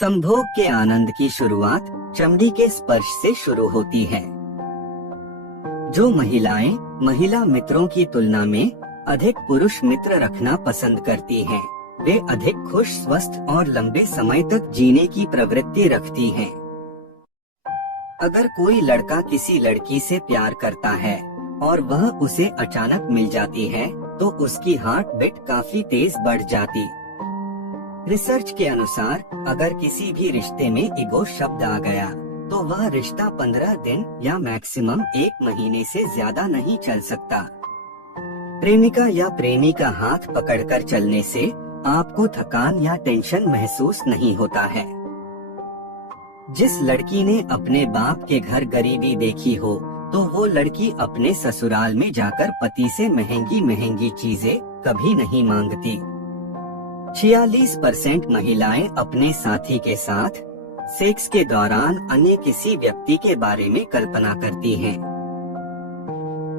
संभोग के आनंद की शुरुआत चमड़ी के स्पर्श से शुरू होती है। जो महिलाएं महिला मित्रों की तुलना में अधिक पुरुष मित्र रखना पसंद करती हैं, वे अधिक खुश, स्वस्थ और लंबे समय तक जीने की प्रवृत्ति रखती हैं। अगर कोई लड़का किसी लड़की से प्यार करता है और वह उसे अचानक मिल जाती है, तो उसकी हार्ट बीट काफी तेज बढ़ जाती। रिसर्च के अनुसार अगर किसी भी रिश्ते में ईगो शब्द आ गया, तो वह रिश्ता 15 दिन या मैक्सिमम 1 महीने से ज्यादा नहीं चल सकता। प्रेमिका या प्रेमी का हाथ पकड़कर चलने से आपको थकान या टेंशन महसूस नहीं होता है। जिस लड़की ने अपने बाप के घर गरीबी देखी हो, तो वो लड़की अपने ससुराल में जाकर पति से महंगी महंगी चीजें कभी नहीं मांगती। 46% महिलाएं अपने साथी के साथ सेक्स के दौरान अन्य किसी व्यक्ति के बारे में कल्पना करती हैं।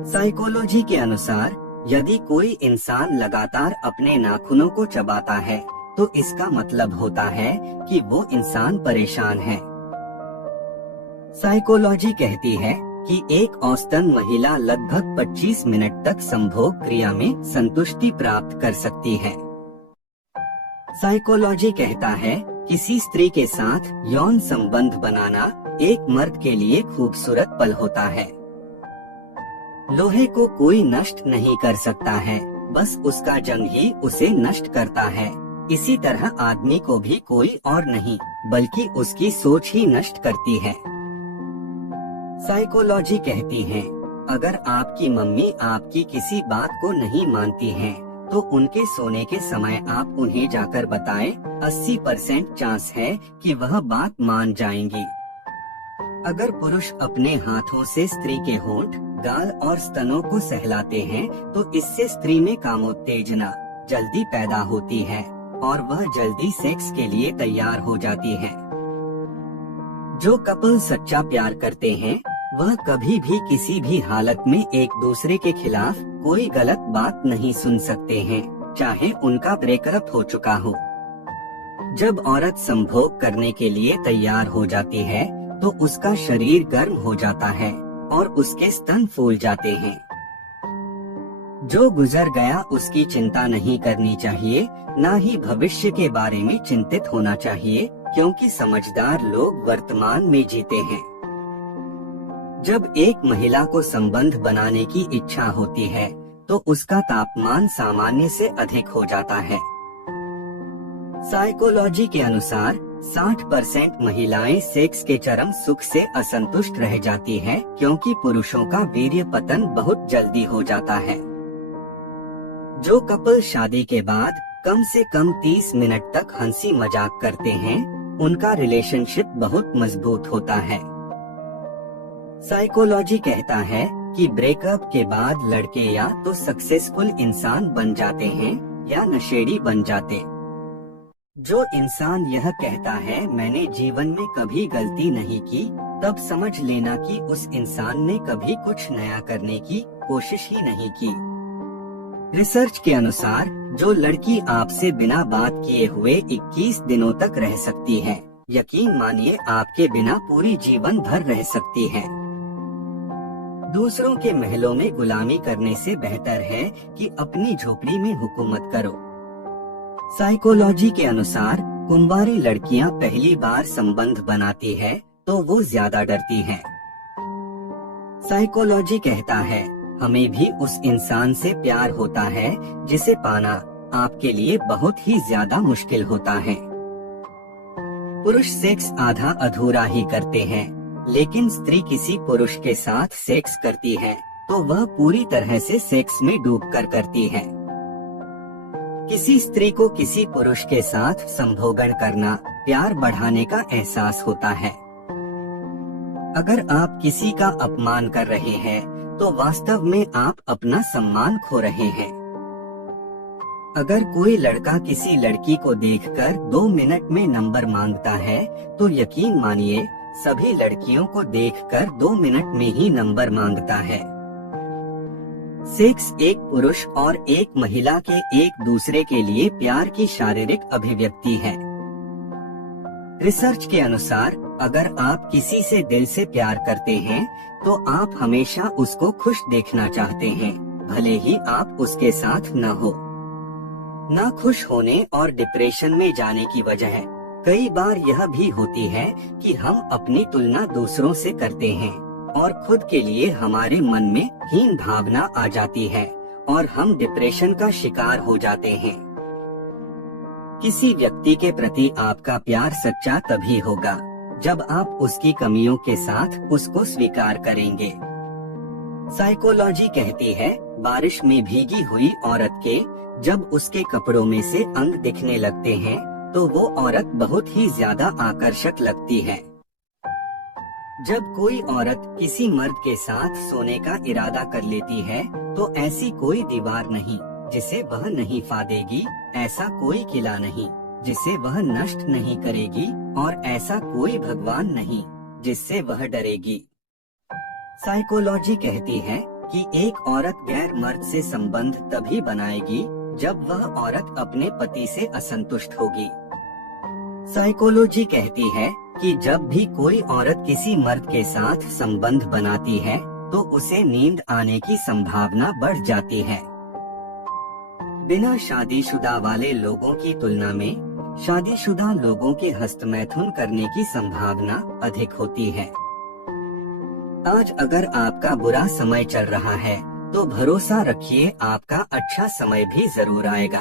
साइकोलॉजी के अनुसार यदि कोई इंसान लगातार अपने नाखूनों को चबाता है, तो इसका मतलब होता है कि वो इंसान परेशान है। साइकोलॉजी कहती है कि एक औसतन महिला लगभग 25 मिनट तक संभोग क्रिया में संतुष्टि प्राप्त कर सकती है। साइकोलॉजी कहता है किसी स्त्री के साथ यौन संबंध बनाना एक मर्द के लिए खूबसूरत पल होता है। लोहे को कोई नष्ट नहीं कर सकता है, बस उसका जंग ही उसे नष्ट करता है। इसी तरह आदमी को भी कोई और नहीं, बल्कि उसकी सोच ही नष्ट करती है। साइकोलॉजी कहती है अगर आपकी मम्मी आपकी किसी बात को नहीं मानती हैं, तो उनके सोने के समय आप उन्हें जाकर बताएं, 80% चांस है कि वह बात मान जाएंगी। अगर पुरुष अपने हाथों से स्त्री के होंठ, गाल और स्तनों को सहलाते हैं, तो इससे स्त्री में कामोत्तेजना जल्दी पैदा होती है और वह जल्दी सेक्स के लिए तैयार हो जाती है। जो कपल सच्चा प्यार करते हैं, वह कभी भी किसी भी हालत में एक दूसरे के खिलाफ कोई गलत बात नहीं सुन सकते हैं, चाहे उनका ब्रेकअप हो चुका हो। जब औरत संभोग करने के लिए तैयार हो जाती है, तो उसका शरीर गर्म हो जाता है और उसके स्तन फूल जाते हैं। जो गुजर गया उसकी चिंता नहीं करनी चाहिए, न ही भविष्य के बारे में चिंतित होना चाहिए, क्योंकि समझदार लोग वर्तमान में जीते हैं। जब एक महिला को संबंध बनाने की इच्छा होती है, तो उसका तापमान सामान्य से अधिक हो जाता है। साइकोलॉजी के अनुसार 60% महिलाएं सेक्स के चरम सुख से असंतुष्ट रह जाती हैं, क्योंकि पुरुषों का वीर्य पतन बहुत जल्दी हो जाता है। जो कपल शादी के बाद कम से कम 30 मिनट तक हंसी मजाक करते हैं, उनका रिलेशनशिप बहुत मजबूत होता है। साइकोलॉजी कहता है कि ब्रेकअप के बाद लड़के या तो सक्सेसफुल इंसान बन जाते हैं या नशेड़ी बन जाते। जो इंसान यह कहता है मैंने जीवन में कभी गलती नहीं की, तब समझ लेना कि उस इंसान ने कभी कुछ नया करने की कोशिश ही नहीं की। रिसर्च के अनुसार जो लड़की आपसे बिना बात किए हुए 21 दिनों तक रह सकती है, यकीन मानिए आपके बिना पूरी जीवन भर रह सकती है। दूसरों के महलों में गुलामी करने से बेहतर है कि अपनी झोपड़ी में हुकूमत करो। साइकोलॉजी के अनुसार कुंवारी लड़कियां पहली बार संबंध बनाती है, तो वो ज्यादा डरती हैं। साइकोलॉजी कहता है हमें भी उस इंसान से प्यार होता है जिसे पाना आपके लिए बहुत ही ज्यादा मुश्किल होता है। पुरुष सेक्स आधा अधूरा ही करते हैं, लेकिन स्त्री किसी पुरुष के साथ सेक्स करती है, तो वह पूरी तरह से सेक्स में डूबकर करती है। किसी स्त्री को किसी पुरुष के साथ संभोगन करना प्यार बढ़ाने का एहसास होता है। अगर आप किसी का अपमान कर रहे हैं, तो वास्तव में आप अपना सम्मान खो रहे हैं। अगर कोई लड़का किसी लड़की को देखकर 2 मिनट में नंबर मांगता है, तो यकीन मानिए सभी लड़कियों को देखकर 2 मिनट में ही नंबर मांगता है। सेक्स एक पुरुष और एक महिला के एक दूसरे के लिए प्यार की शारीरिक अभिव्यक्ति है। रिसर्च के अनुसार अगर आप किसी से दिल से प्यार करते हैं तो आप हमेशा उसको खुश देखना चाहते हैं, भले ही आप उसके साथ न हो। ना खुश होने और डिप्रेशन में जाने की वजह कई बार यह भी होती है कि हम अपनी तुलना दूसरों से करते हैं और खुद के लिए हमारे मन में हीन भावना आ जाती है और हम डिप्रेशन का शिकार हो जाते हैं। किसी व्यक्ति के प्रति आपका प्यार सच्चा तभी होगा जब आप उसकी कमियों के साथ उसको स्वीकार करेंगे। साइकोलॉजी कहती है बारिश में भीगी हुई औरत के जब उसके कपड़ों में से अंग दिखने लगते हैं तो वो औरत बहुत ही ज्यादा आकर्षक लगती है। जब कोई औरत किसी मर्द के साथ सोने का इरादा कर लेती है तो ऐसी कोई दीवार नहीं जिसे वह नहीं फाड़ेगी, ऐसा कोई किला नहीं जिसे वह नष्ट नहीं करेगी और ऐसा कोई भगवान नहीं जिससे वह डरेगी। साइकोलॉजी कहती है कि एक औरत गैर मर्द से संबंध तभी बनाएगी जब वह औरत अपने पति से असंतुष्ट होगी। साइकोलॉजी कहती है कि जब भी कोई औरत किसी मर्द के साथ संबंध बनाती है तो उसे नींद आने की संभावना बढ़ जाती है। बिना शादीशुदा वाले लोगों की तुलना में शादीशुदा लोगों के हस्तमैथुन करने की संभावना अधिक होती है। आज अगर आपका बुरा समय चल रहा है तो भरोसा रखिए आपका अच्छा समय भी जरूर आएगा।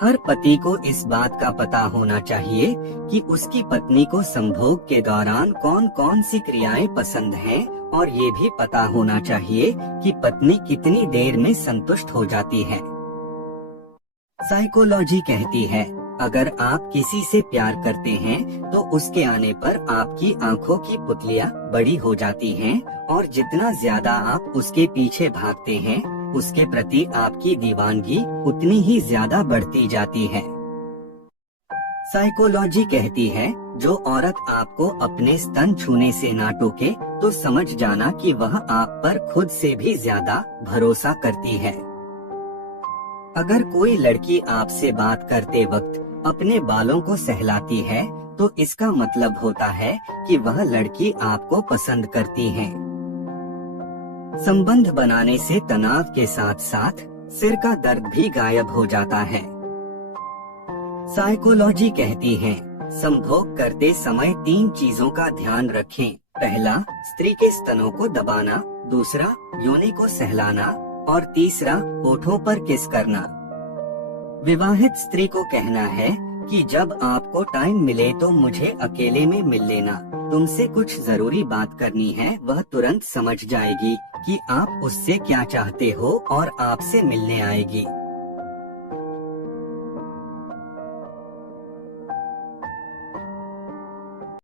हर पति को इस बात का पता होना चाहिए कि उसकी पत्नी को संभोग के दौरान कौन कौन सी क्रियाएं पसंद हैं और ये भी पता होना चाहिए कि पत्नी कितनी देर में संतुष्ट हो जाती है। साइकोलॉजी कहती है अगर आप किसी से प्यार करते हैं तो उसके आने पर आपकी आंखों की पुतलियां बड़ी हो जाती हैं और जितना ज्यादा आप उसके पीछे भागते हैं उसके प्रति आपकी दीवानगी उतनी ही ज्यादा बढ़ती जाती है। साइकोलॉजी कहती है जो औरत आपको अपने स्तन छूने से ना टोके तो समझ जाना कि वह आप पर खुद से भी ज्यादा भरोसा करती है। अगर कोई लड़की आपसे बात करते वक्त अपने बालों को सहलाती है तो इसका मतलब होता है कि वह लड़की आपको पसंद करती है। संबंध बनाने से तनाव के साथ साथ सिर का दर्द भी गायब हो जाता है। साइकोलॉजी कहती है संभोग करते समय 3 चीजों का ध्यान रखें। पहला, स्त्री के स्तनों को दबाना, दूसरा, योनि को सहलाना और तीसरा, होठों पर किस करना। विवाहित स्त्री को कहना है कि जब आपको टाइम मिले तो मुझे अकेले में मिल लेना, तुमसे कुछ जरूरी बात करनी है। वह तुरंत समझ जाएगी कि आप उससे क्या चाहते हो और आपसे मिलने आएगी।